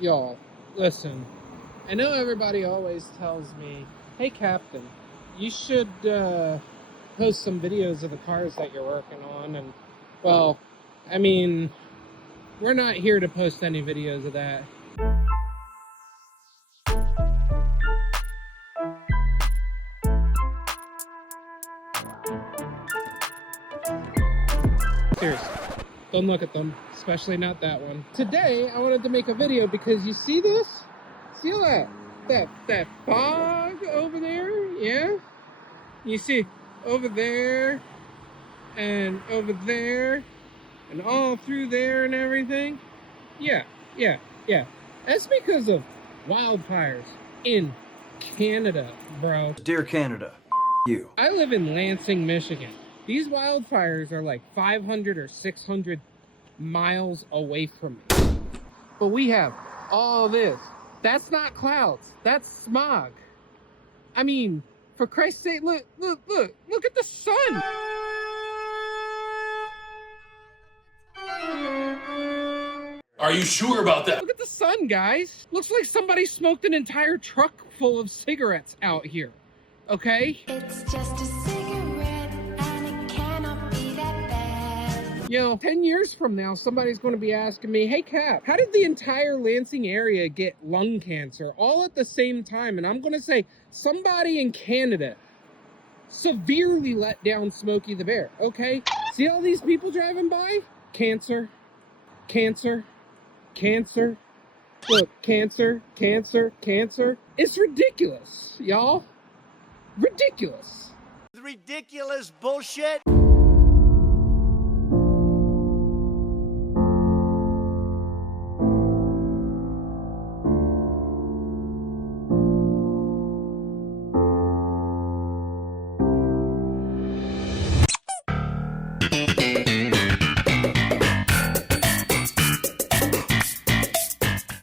Y'all, listen. I know everybody always tells me, hey, Captain, you should post some videos of the cars that you're working on. And, well, I mean, we're not here to post any videos of that. Seriously, don't look at them, especially not that one. Today, I wanted to make a video because you see this? See that fog over there? Yeah? You see over there and over there and all through there and everything? Yeah. That's because of wildfires in Canada, bro. Dear Canada, you. I live in Lansing, Michigan. These wildfires are like 500 or 600 miles away from me. But we have all this. That's not clouds. That's smog. I mean, for Christ's sake, look at the sun. Are you sure about that? Look at the sun, guys. Looks like somebody smoked an entire truck full of cigarettes out here. Okay? It's just a cigarette and it cannot be that bad. You know, 10 years from now, somebody's going to be asking me, hey, Cap, how did the entire Lansing area get lung cancer all at the same time? And I'm going to say, somebody in Canada severely let down Smokey the Bear, okay? See all these people driving by? Cancer, cancer, cancer. Look, cancer, cancer, cancer. It's ridiculous, y'all. Ridiculous. Ridiculous bullshit.